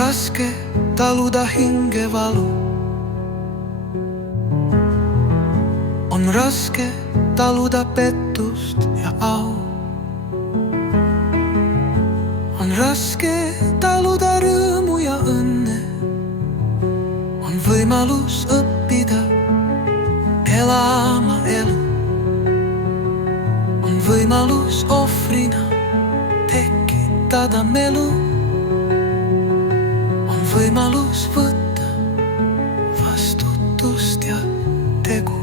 raske taluda hingevalu. On raske taluda pettust ja au. On raske taluda rõõmu ja õnne. On võimalus õppida elama elu. On võimalus ohvrina tekitada melu. On võimalus võtta vastutust ja tegu.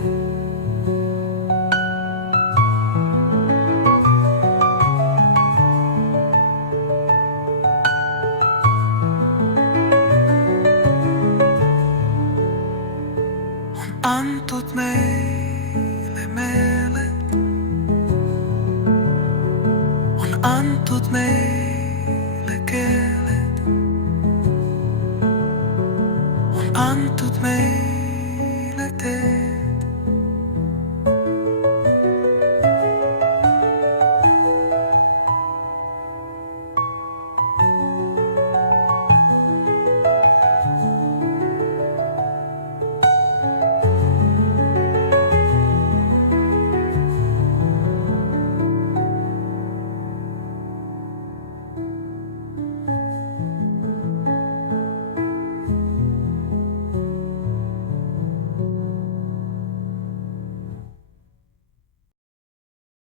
On antud meile meeled, on antud meile keeled, on antud meile